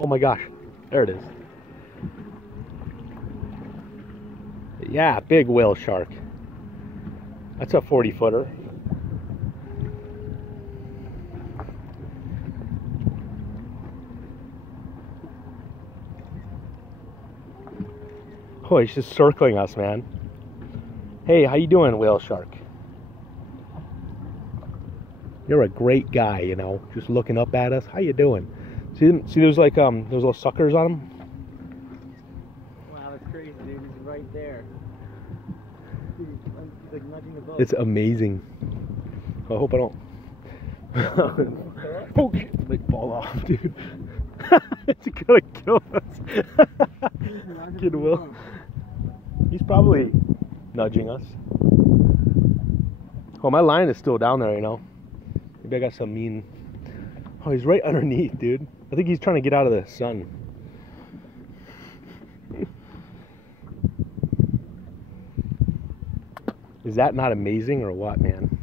Oh my gosh, there it is. Yeah, big whale shark. That's a 40-footer. Oh, he's just circling us, man. Hey, how you doing, whale shark? You're a great guy, you know, just looking up at us. How you doing? See, there's like those little suckers on him. Wow, that's crazy, dude. He's right there. He's like nudging the boat. It's amazing. I hope I don't. Oh, like fall off, dude. It's gonna kill us. Kid Will. He's probably nudging us. Oh, my line is still down there, you know. Maybe I got some mean. Oh, he's right underneath, dude. I think he's trying to get out of the sun. Is that not amazing or what, man?